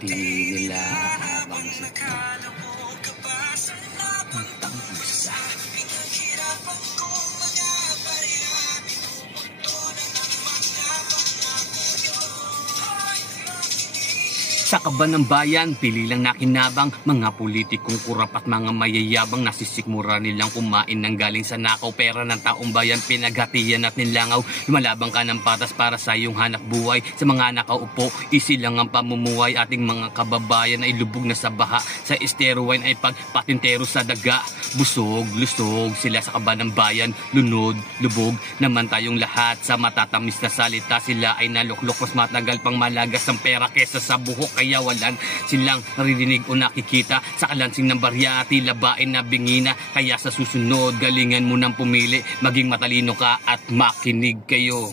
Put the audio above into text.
Di nila habang sa isa. Sa kaban ng bayan, pili lang nakinabang, mga politikong kurap at mga mayayabang nasisikmura nilang kumain ng galing sa nakaw. Pera ng taong bayan, pinaghatiyan at nilangaw. Lumalabang ka ng patas para sa iyong hanap buhay. Sa mga nakaupo, easy lang ang pamumuhay. Ating mga kababayan ay lubog na sa baha. Sa estero wine ay pagpatintero sa daga. Busog, lusog sila sa kaban ng bayan. Lunod, lubog naman tayong lahat. Sa matatamis na salita, sila ay naluklok. Mas matagal pang malagas ang pera kesa sa buhok. Kaya walan silang naririnig o nakikita sa kalansing ng barya, tila bain na bingina. Kaya sa susunod, galingan mo nang pumili, maging matalino ka at makinig kayo.